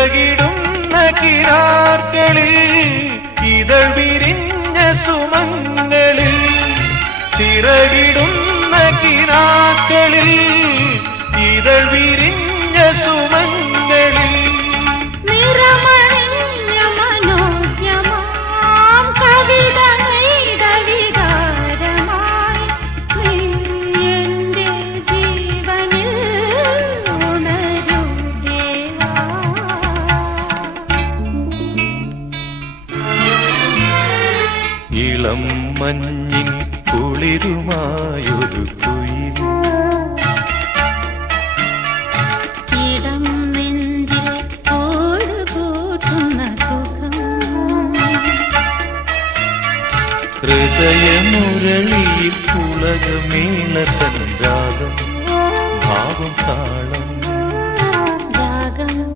ചിറകിടുന്ന കിനാക്കളിൽ ഇതൾ വിരിഞ്ഞ സുമങ്ങളിൽ ചിറകിടുന്ന കിനാക്കളിൽ ഇതൾ വിരിഞ്ഞ സുമങ്ങളിൽ ഇളം മഞ്ഞിൻ കുളിരുമായൊരു കുയിൽ ഇടം നെഞ്ചിൽ ഓടുകൂട്ടുന്ന സുഖം ഹൃദയമുരളിയിൽ പുളകമേള തൻ രാഗം ഭാവം താളം